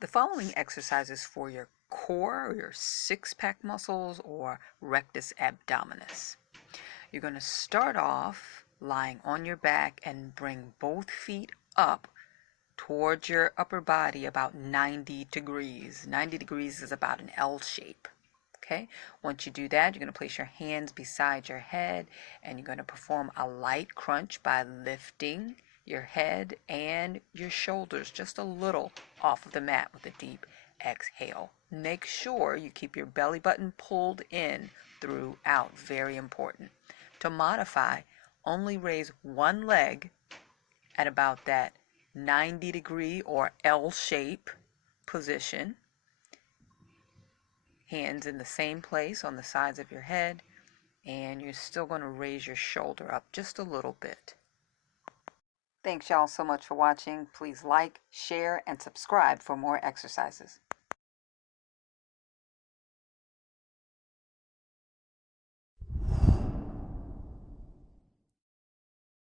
The following exercises for your core, or your six-pack muscles, or rectus abdominis. You're going to start off lying on your back and bring both feet up towards your upper body about 90 degrees. 90 degrees is about an L shape. Okay, once you do that, you're going to place your hands beside your head and you're going to perform a light crunch by lifting your head and your shoulders just a little off of the mat with a deep exhale. Make sure you keep your belly button pulled in throughout. Very important. To modify, only raise one leg at about that 90-degree or L shape position. Hands in the same place on the sides of your head, and you're still going to raise your shoulder up just a little bit. Thanks y'all so much for watching. Please like, share, and subscribe for more exercises.